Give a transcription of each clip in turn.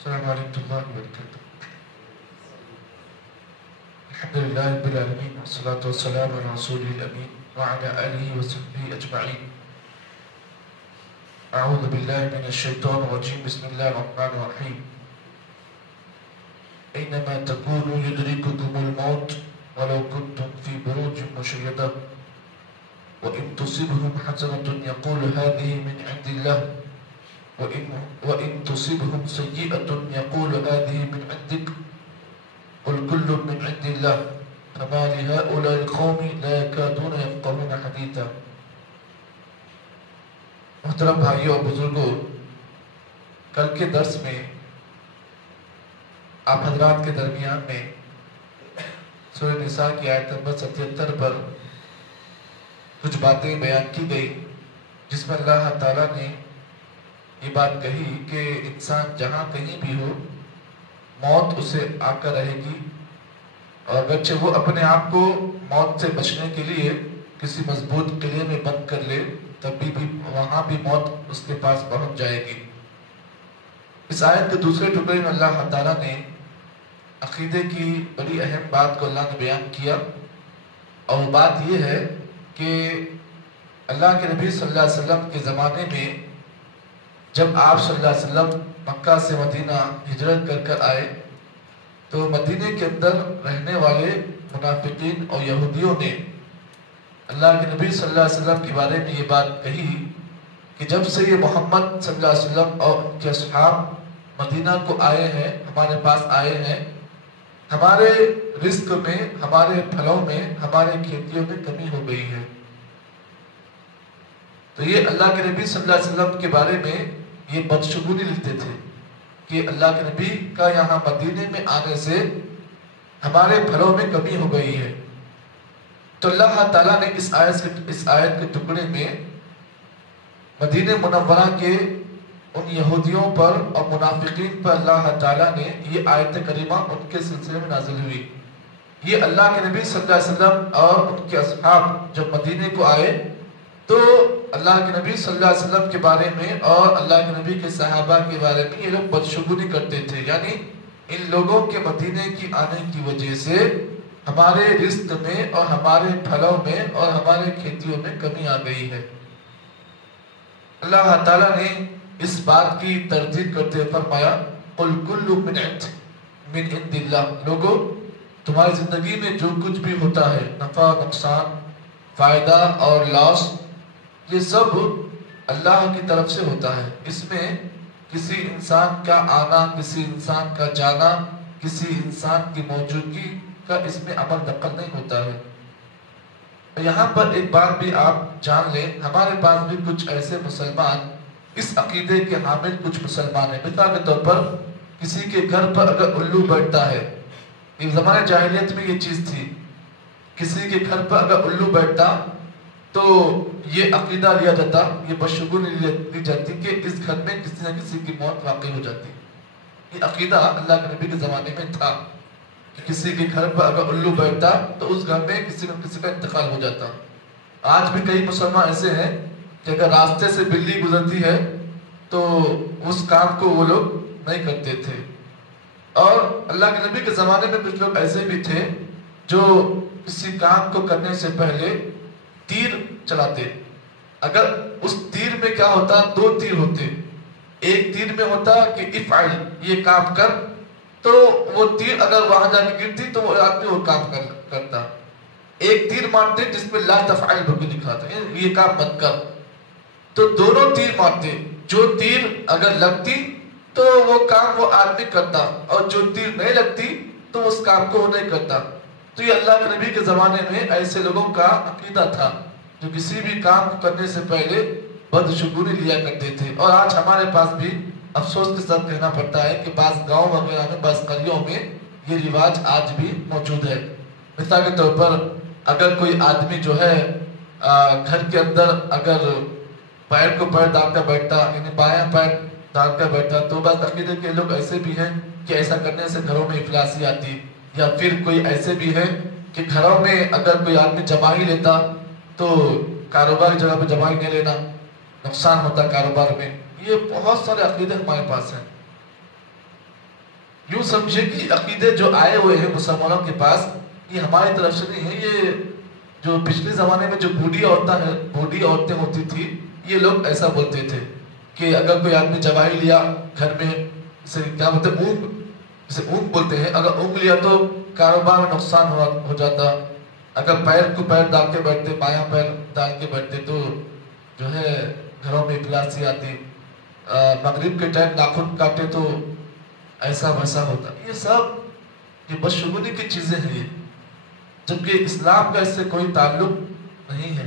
السلام علیکم ورحمۃ اللہ وبرکاتہ۔ الحمدللہ رب العالمین والصلاة والسلام علی رسول الامین وعلی آلہ وصحبہ اجمعین۔ اعوذ باللہ من الشیطان الرجیم، بسم اللہ الرحمن الرحیم۔ اینما تکونوا یدرککم الموت ولو کنتم فی بروج مشیدہ وإن تصبهم حسنة يقول هذه من عند الله وإن تصبهم سيئة يقول هذه من عندك قل كل من عند الله فما لهؤلاء القوم لا يكادون يفقهون حديثا۔ محترم بھائیوں اور بزرگوں، کل کے درس میں آپ حضرات کے درمیان میں سورہ نساء کی آیت نمبر 77 پر کچھ باتیں بیان کی گئی، جس میں اللہ تعالیٰ نے یہ بات کہی کہ انسان جہاں کہیں بھی ہو موت اسے آ کر رہے گی، اور اگرچہ وہ اپنے آپ کو موت سے بچنے کے لیے کسی مضبوط قلعے میں بند کر لے تب بھی وہاں بھی موت اس کے پاس پہنچ جائے گی۔ اس آیت کے دوسرے ٹکڑے میں اللہ تعالیٰ نے عقیدے کی بڑی اہم بات کو اللہ نے بیان کیا، اور وہ بات یہ ہے کہ اللہ کے نبی صلی اللہ علیہ وسلم کے زمانے میں جب آپ صلی اللہ علیہ وسلم مکہ سے مدینہ ہجرت کر کر آئے تو مدینہ کے اندر رہنے والے منافقین اور یہودیوں نے اللہ کے نبی صلی اللہ علیہ وسلم کے بارے میں یہ بات کہی کہ جب سے یہ محمد صلی اللہ علیہ وسلم اور ان کے اصحاب مدینہ کو آئے ہیں، ہمارے پاس آئے ہیں، ہمارے رزق میں، ہمارے پھلوں میں، ہمارے کھیتیوں میں کمی ہو گئی ہے۔ تو یہ اللہ کے نبی صلی اللہ علیہ وسلم کے بارے میں یہ بدشگونی لکھتے تھے کہ اللہ کے نبی کا یہاں مدینے میں آنے سے ہمارے پھلوں میں کمی ہو گئی ہے۔ تو اللہ تعالیٰ نے اس آیت کے ٹکڑے میں مدینہ منورہ کے ان یہودیوں پر اور منافقین پر اللہ تعالیٰ نے یہ آیت کریمہ ان کے سلسلے میں نازل ہوئی۔ یہ اللہ کے نبی صلی اللہ علیہ وسلم اور ان کے اصحاب جب مدینے کو آئے تو اللہ کے نبی صلی اللہ علیہ وسلم کے بارے میں اور اللہ کے نبی کے صحابہ کے بارے میں یہ لوگ بدشگونی کرتے تھے، یعنی ان لوگوں کے مدینے کی آنے کی وجہ سے ہمارے رزق میں اور ہمارے پھلوں میں اور ہمارے کھیتیوں میں کمی آ گئی ہے۔ اللہ تعالیٰ نے اس بات کی تردید کرتے ہوئے فرمایا قل کل من عند اللہ، لوگو تمہاری زندگی میں جو کچھ بھی ہوتا ہے، نفع نقصان، فائدہ اور لاس، یہ سب اللہ کی طرف سے ہوتا ہے۔ اس میں کسی انسان کا آنا، کسی انسان کا جانا، کسی انسان کی موجودگی کا اس میں عمل دخل نہیں ہوتا ہے۔ یہاں پر ایک بات بھی آپ جان لیں، ہمارے پاس بھی کچھ ایسے مسلمان اس عقیدے کے حامل کچھ مسلمان ہیں۔ مثال کے طور پر کسی کے گھر پر اگر الو بیٹھتا ہے، ایک زمانے جاہلیت میں یہ چیز تھی، کسی کے گھر پر اگر الو بیٹھتا تو یہ عقیدہ لیا جاتا، یہ بدشگونی لی جاتی کہ اس گھر میں کسی نہ کسی کی موت واقع ہو جاتی۔ یہ عقیدہ اللہ کے نبی کے زمانے میں تھا کہ کسی کے گھر پر اگر الو بیٹھتا تو اس گھر میں کسی نہ کسی کا انتقال ہو جاتا۔ آج بھی کئی مسلمان ایسے ہیں کہ اگر راستے سے بلی گزرتی ہے تو اس کام کو وہ لوگ نہیں کرتے تھے۔ اور اللہ کے نبی کے زمانے میں کچھ لوگ ایسے بھی تھے جو کسی کام کو کرنے سے پہلے تیر چلاتے۔ اگر اس تیر میں کیا ہوتا، دو تیر ہوتے، ایک تیر میں ہوتا کہ افعل، یہ کام کر، تو وہ تیر اگر وہاں جا کے گرتی تو وہ آدمی وہ کام کرتا۔ ایک تیر مارتے جس میں لا تفعل بلکہ لکھا تھا، یہ کام مت کر، تو دونوں تیر مارتے، جو تیر اگر لگتی تو وہ کام وہ آدمی کرتا، اور جو تیر نہیں لگتی تو اس کام کو وہ نہیں کرتا۔ تو یہ اللہ کے نبی کے زمانے میں ایسے لوگوں کا عقیدہ تھا جو کسی بھی کام کو کرنے سے پہلے بدشگونی لیا کرتے تھے۔ اور آج ہمارے پاس بھی افسوس کے ساتھ کہنا پڑتا ہے کہ بعض گاؤں وغیرہ میں، بعض قریوں میں یہ رواج آج بھی موجود ہے۔ مثال کے طور پر اگر کوئی آدمی جو ہے گھر کے اندر اگر پیر کو پیر ڈال کر بیٹھتا، یعنی بایاں پیر ڈال کر بیٹھتا، تو بعض عقیدے کے لوگ ایسے بھی ہیں کہ ایسا کرنے سے گھروں میں افلاسی آتی، یا پھر کوئی ایسے بھی ہے کہ گھروں میں اگر کوئی آدمی جمائی لیتا تو کاروبار کی جگہ پہ جمائی نہیں لینا، نقصان ہوتا کاروبار میں۔ یہ بہت سارے عقیدے ہمارے پاس ہیں۔ یوں سمجھے کہ عقیدے جو آئے ہوئے ہیں مسلمانوں کے پاس یہ ہماری طرف سے نہیں ہے، یہ جو پچھلے زمانے میں جو بوڑھی عورتیں ہوتی تھی یہ لوگ ایسا بولتے تھے کہ اگر کوئی آدمی چبائی لیا گھر میں، اسے کیا بولتے ہیں اونگ، اسے اونگ بولتے ہیں، اگر اونگ لیا تو کاروبار میں نقصان ہو جاتا، اگر پیر کو پیر ڈال کے بیٹھتے، بایاں پیر ڈال کے بیٹھتے تو جو ہے گھروں میں افلاسی آتی، مغرب کے ٹائم ناخن کاٹے تو ایسا ویسا ہوتا. یہ سب یہ بدشگونی کی چیزیں ہیں یہ، جبکہ اسلام کا اس سے کوئی تعلق نہیں ہے.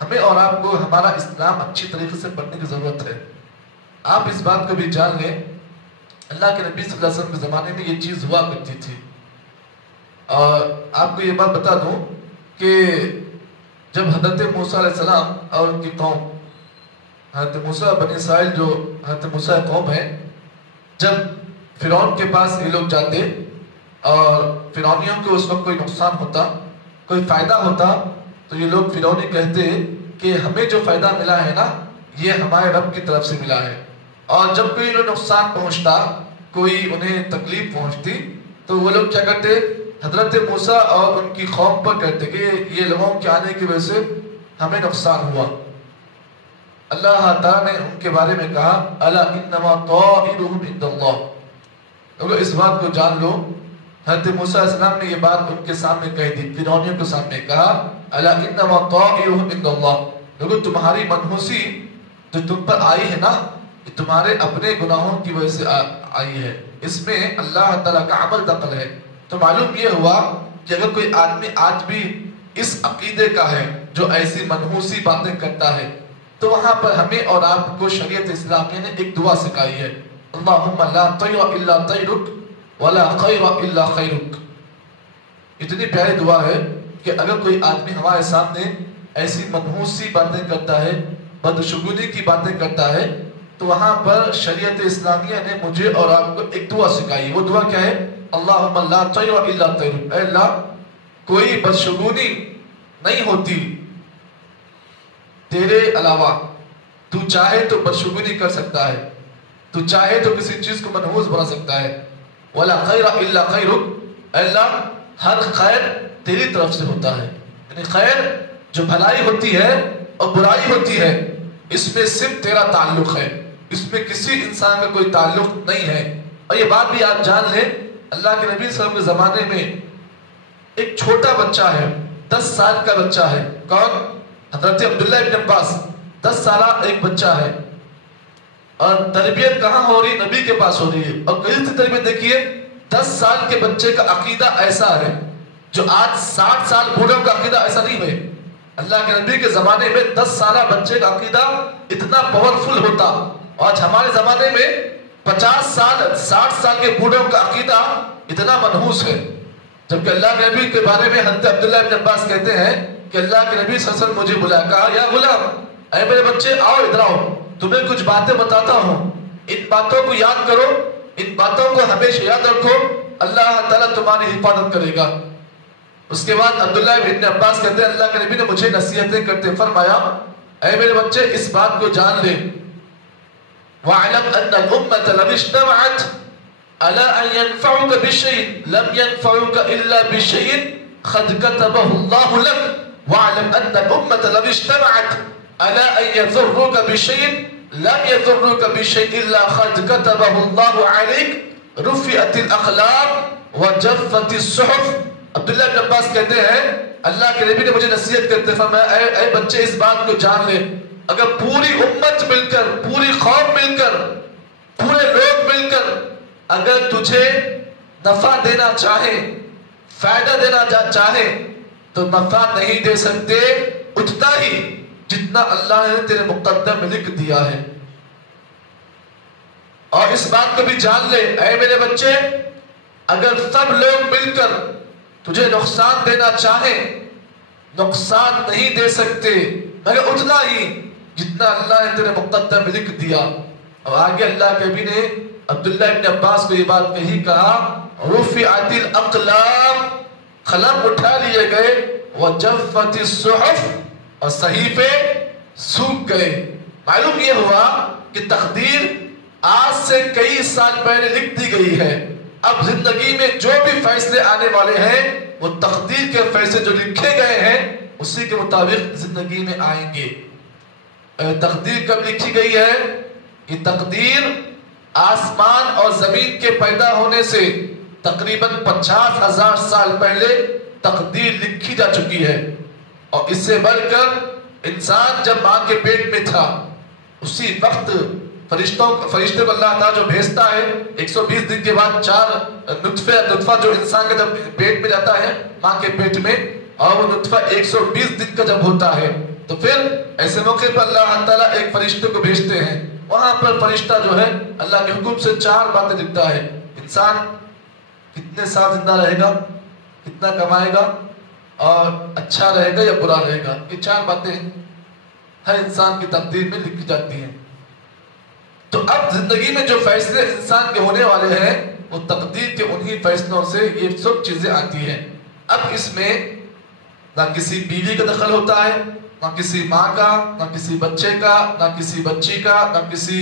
ہمیں اور آپ کو ہمارا اسلام اچھی طریقے سے پڑھنے کی ضرورت ہے. آپ اس بات کو بھی جان لیں، اللہ کے نبی صلی اللہ علیہ وسلم کے زمانے میں یہ چیز ہوا کرتی تھی. اور آپ کو یہ بات بتا دوں کہ جب حضرت موسیٰ علیہ السلام اور ان کی قوم، حضرت موسیٰ بنی اسرائیل جو حضرت موسیٰ قوم ہے، جب فرعون کے پاس یہ لوگ جاتے اور فرعونیوں کو اس وقت کوئی نقصان ہوتا، کوئی فائدہ ہوتا، تو یہ لوگ فرعونی کہتے کہ ہمیں جو فائدہ ملا ہے نا یہ ہمارے رب کی طرف سے ملا ہے. اور جب کوئی انہیں نقصان پہنچتا، کوئی انہیں تکلیف پہنچتی، تو وہ لوگ کیا کرتے؟ حضرت موسیٰ اور ان کی قوم پر کہتے کہ یہ لوگوں کے آنے کی وجہ سے ہمیں نقصان ہوا. اللہ تعالیٰ نے ان کے بارے میں کہا الا انما طائرهم عند اللہ. لوگوں اس بات کو جان لو، حضرت موسیٰ علیہ السلام نے یہ بات ان کے سامنے کہہ دی، فرعونیوں کے سامنے کہا الا انما طائرهم عند اللہ. لوگوں تمہاری منحوسی جو تم پر آئی ہے نا یہ تمہارے اپنے گناہوں کی وجہ سے آئی ہے، اس میں اللہ تعالیٰ کا عمل دخل ہے. تو معلوم یہ ہوا کہ اگر کوئی آدمی آج بھی اس عقیدے کا ہے جو ایسی منحوسی باتیں کرتا ہے، تو وہاں پر ہمیں اور آپ کو شریعت اسلامیہ نے ایک دعا سکھائی ہے، اللہم لا طیر الا طیرک ولا خیر الا خیرک. اتنی پیاری دعا ہے کہ اگر کوئی آدمی ہمارے سامنے ایسی منحوسی باتیں کرتا ہے، بدشگونی کی باتیں کرتا ہے، تو وہاں پر شریعت اسلامیہ نے مجھے اور آپ کو ایک دعا سکھائی. وہ دعا کیا ہے؟ اللہم لا طیر الا طیرک. اے اللہ کوئی بدشگونی نہیں ہوتی تیرے علاوہ، تو چاہے تو بدشگونی کر سکتا ہے، تو چاہے تو کسی چیز کو منحوس بنا سکتا ہے. ولا خیر الا خیرک. اے اللہ ہر خیر تیری طرف سے ہوتا ہے، یعنی خیر جو بھلائی ہوتی ہے اور برائی ہوتی ہے اس میں صرف تیرا تعلق ہے، اس میں کسی انسان کا کوئی تعلق نہیں ہے. اور یہ بات بھی آپ جان لیں، اللہ کے نبی صلی اللہ علیہ وسلم کے زمانے میں ایک چھوٹا بچہ ہے، 10 سال کا بچہ ہے. کون؟ حضرت عبداللہ ابن عباس. 10 سالہ ایک بچہ ہے، اور تربیت کہاں ہو رہی؟ نبی کے پاس ہو رہی ہے. اور کئی سے تربیت دیکھیے، 10 سال کے بچے کا عقیدہ ایسا ہے جو آج 60 سال بوڑھوں کا عقیدہ ایسا نہیں ہے. اللہ کے نبی کے زمانے میں 10 سالہ بچے کا عقیدہ اتنا پاورفل ہوتا، اور آج ہمارے زمانے میں 50 سال 60 سال کے بوڑھوں کا عقیدہ اتنا منحوس ہے. جبکہ اللہ کے نبی کے بارے میں حضرت عبداللہ ابن عباس کہتے ہیں کہ اللہ کے نبی صلی اللہ علیہ وسلم مجھے بلایا، کہا یا غلام، اے میرے بچے آؤ ادھر آؤ، تمہیں کچھ باتیں بتاتا ہوں، ان باتوں کو یاد کرو، ان باتوں کو ہمیشہ یاد رکھو، اللہ تعالیٰ تمہاری حفاظت کرے گا. اس کے بعد عبداللہ ابن عباس کہتے ہیں اللہ کے نبی نے مجھے نصیحتیں کرتے فرمایا اے میرے بچے اس بات کو جان لے، وَاعْلَمْ أَنَّ الْأُمَّةَ لَوِ اجْتَمَعَتْ عَلَىٰ أَن يَنْفَعُوكَ بِشَيْءٍ لَمْ يَنْفَعُوكَ إِلَّا بِشَيْءٍ قَدْ كَتَبَهُ اللَّهُ لَكَ وَاعْلَمْ أَنَّ الْأُمَّةَ لَوِ اجْتَمَعَتْ عَلَىٰ أَن يَضُرُّوكَ بِشَيْءٍ لَمْ يَضُرُّوكَ بِشَيْءٍ إِلَّا قَدْ كَتَبَهُ اللَّهُ عَلَيْكَ رُفِعَتِ الْأَقْلَامُ وَجَفَّتِ الصُّحُفُ. عبداللہ ابن عباس کہتے ہیں اللہ کے نبی نے مجھے نصیحت کرتے فرمایا اے بچے اس بات کو جان لے، اگر پوری امت مل کر، پوری قوم مل کر، پورے لوگ مل کر اگر تجھے نفع دینا چاہے، فائدہ دینا چاہے، تو نفع نہیں دے سکتے اتنا ہی جتنا اللہ نے تیرے مقدر میں لکھ دیا ہے. اور اس بات کو بھی جان لے اے میرے بچے، اگر سب لوگ مل کر تجھے نقصان دینا چاہیں، نقصان نہیں دے سکتے مگر اتنا ہی جتنا اللہ نے تیرے مقدر میں لکھ دیا. اور آگے اللہ کے نبی نے عبداللہ ابن عباس کو یہ بات کہی، کہا رفعت الاقلام، قلم اٹھا لیے گئے، وجفت الصحف، اور صحیفے سوکھ گئے. معلوم یہ ہوا کہ تقدیر آج سے کئی سال پہلے لکھ دی گئی ہے. اب زندگی میں جو بھی فیصلے آنے والے ہیں وہ تقدیر کے فیصلے جو لکھے گئے ہیں اسی کے مطابق زندگی میں آئیں گے. تقدیر کب لکھی گئی ہے؟ یہ تقدیر آسمان اور زمین کے پیدا ہونے سے تقریباً 50,000 سال پہلے تقدیر لکھی جا چکی ہے. اور اس سے بڑھ کر انسان جب ماں کے پیٹ میں تھا اسی وقت فرشتے کو اللہ تعالیٰ جو بھیجتا ہے 120 دن کے بعد 4 نطفہ جو انسان کا جب پیٹ میں جاتا ہے ماں کے پیٹ میں، اور وہ نطفہ 120 دن کا جب ہوتا ہے تو پھر ایسے موقع پر اللہ تعالیٰ ایک فرشتے کو بھیجتے ہیں. وہاں پر فرشتہ جو ہے اللہ کے حکم سے 4 باتیں لکھتا ہے. انسان کتنے سال زندہ رہے گا، کتنا کمائے گا، اور اچھا رہے گا یا برا رہے گا. یہ 4 باتیں ہر انسان کی تقدیر میں لکھی جاتی ہیں. تو اب زندگی میں جو فیصلے انسان کے ہونے والے ہیں وہ تقدیر کے انہی فیصلوں سے یہ سب چیزیں آتی ہیں. اب اس میں نہ کسی بیوی کا دخل ہوتا ہے، نہ کسی ماں کا، نہ کسی بچے کا، نہ کسی بچی کا، نہ کسی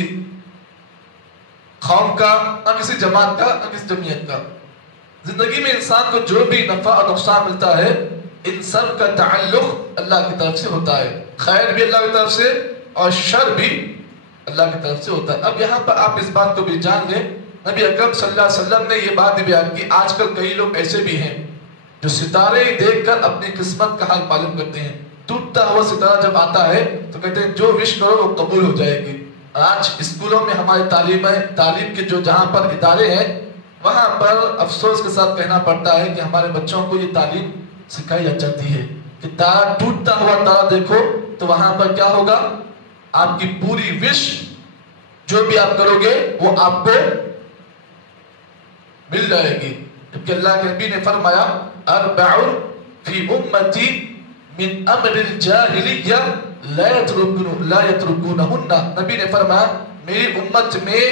قوم کا، نہ کسی جماعت کا، نہ کسی جمعیت کا. زندگی میں انسان کو جو بھی نفع اور نقصان ملتا ہے ان سب کا تعلق اللہ کی طرف سے ہوتا ہے. خیر بھی اللہ کی طرف سے اور شر بھی اللہ کی طرف سے ہوتا ہے. اب یہاں پر آپ اس بات کو بھی جان لیں، نبی اکرم صلی اللہ علیہ وسلم نے یہ بات بھی بیان کی. آج کل کئی لوگ ایسے بھی ہیں جو ستارے دیکھ کر اپنی قسمت کا حال معلوم کرتے ہیں. ٹوٹتا ہوا ستارہ جب آتا ہے تو کہتے ہیں جو وش کرو وہ قبول ہو جائے گی. آج اسکولوں میں ہماری تعلیم کے جو جہاں پر ادارے ہیں وہاں پر افسوس کے ساتھ کہنا پڑتا ہے کہ ہمارے بچوں کو یہ تعلیم سکھائی جاتی ہے کہ تارا ٹوٹتا ہوا تارا دیکھو تو وہاں پر کیا ہوگا، آپ کی پوری وش جو بھی آپ کرو گے وہ آپ کو مل جائے گی. جبکہ اللہ کے نبی نے فرمایا اربع فی امتی من امر الجاہلیہ لا یترکونہن. نبی نے فرمایا میری امت میں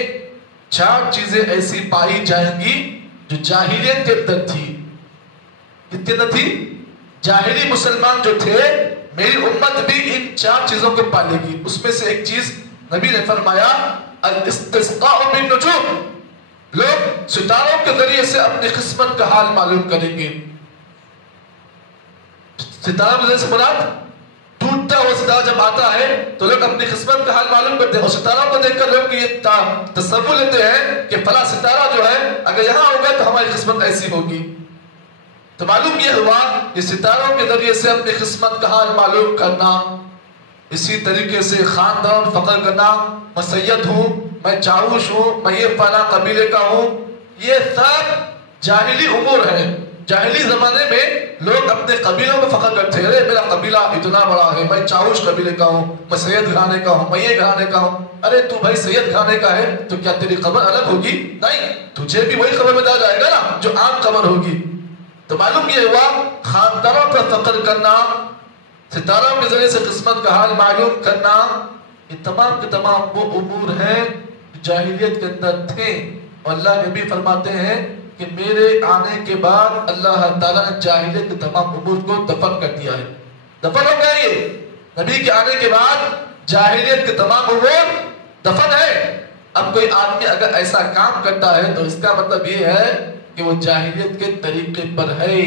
4 چیزیں ایسی پائی جائیں گی جو جاہلیت کے اندر تھی. کتنے اندر تھی؟ جاہلی مسلمان جو تھے میری امت بھی ان 4 چیزوں کو پالے گی. اس میں سے ایک چیز نبی نے فرمایا الاستسقاء بالنجوم. لوگ ستاروں کے ذریعے سے اپنی قسمت کا حال معلوم کریں گے. ستارہ کے ذریعے سے مراد ٹوٹتا ہوا ستارہ جب آتا ہے تو لوگ اپنی قسمت کا حال معلوم کرتے ہیں اور ستاروں کو دیکھ کر لوگ یہ تصور لیتے ہیں کہ فلاں ستارہ جو ہے اگر یہاں ہوگا تو ہماری قسمت ایسی ہوگی. تو معلوم یہ ہوا کہ ستاروں کے ذریعے سے اپنی قسمت کا حال معلوم کرنا. اسی طریقے سے خاندان فخر کرنا، میں سید ہوں، میں چاوش ہوں، میں یہ فلاں قبیلے کا ہوں، یہ سب جاہلی امور ہے. جاہلی زمانے میں لوگ اپنے قبیلوں کو فخر کرتے ہیں، میرا قبیلہ اتنا بڑا ہے، میں چاوش قبیلے کا ہوں، میں سید گھرانے کا ہوں، میں یہ گھرانے کا ہوں. ارے تو بھائی سید گھرانے کا ہے تو کیا تیری قبر الگ ہوگی؟ نہیں، تجھے بھی وہی قبر میں ڈالا جائے گا نا جو عام قبر ہوگی. تو معلوم یہ ہوا خاندانوں پر فخر کرنا، ستاروں کے ذریعے سے قسمت کا حال معلوم کرنا، یہ تمام کے تمام وہ امور ہیں جاہلیت کے اندر تھے. اور اللہ کے بھی فرماتے ہیں کہ میرے آنے کے بعد اللہ تعالیٰ نے جاہلیت کے تمام امور کو دفن کر دیا ہے. دفن ہو گیا. یہ نبی کے آنے کے بعد جاہلیت کے تمام امور دفن ہے. اب کوئی آدمی اگر ایسا کام کرتا ہے تو اس کا مطلب یہ ہے کہ وہ جاہلیت کے طریقے پر ہے.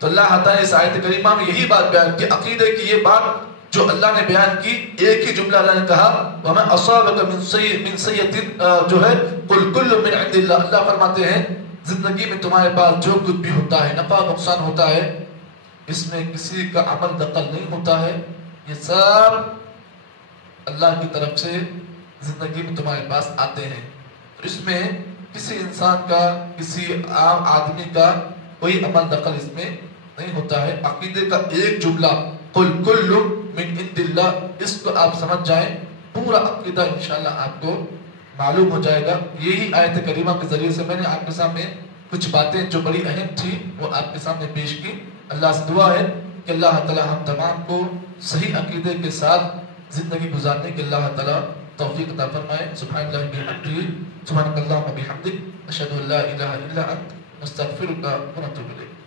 تو اللہ تعالیٰ اس آیت کریمہ میں یہی بات بیان کی، عقیدے کی یہ بات جو اللہ نے بیان کی. ایک ہی جملہ اللہ نے کہا وَمَا أَصَابَكَ مِن سَيِّئَةٍ جو ہے قُلْ كُلٌّ مِّنْ عِنْدِ اللَّهِ. اللہ فرماتے ہیں زندگی میں تمہارے پاس جو کچھ بھی ہوتا ہے، نفع نقصان ہوتا ہے، اس میں کسی کا عمل دخل نہیں ہوتا ہے. یہ سب اللہ کی طرف سے زندگی میں تمہارے پاس آتے ہیں. اس میں کسی انسان کا، کسی عام آدمی کا کوئی عمل دخل اس میں نہیں ہوتا ہے. عقیدے کا ایک جملہ قل کل من عند اللہ، اس کو آپ سمجھ جائیں پورا عقیدہ انشاءاللہ آپ کو معلوم ہو جائے گا. یہی آیت کریمہ کے ذریعے سے میں نے آپ کے سامنے کچھ باتیں جو بڑی اہم تھی وہ آپ کے سامنے پیش کی. اللہ سے دعا ہے کہ اللہ تعالی ہم تمام کو صحیح عقیدے کے ساتھ زندگی گزارنے کے اللہ تعالی توفیق عطا فرمائے. سبحان اللہ بحمدہ، سبحانک اللہم وبحمدک، اشہد ان لا الہ الا انت، نستغفرک ونتوب الیک.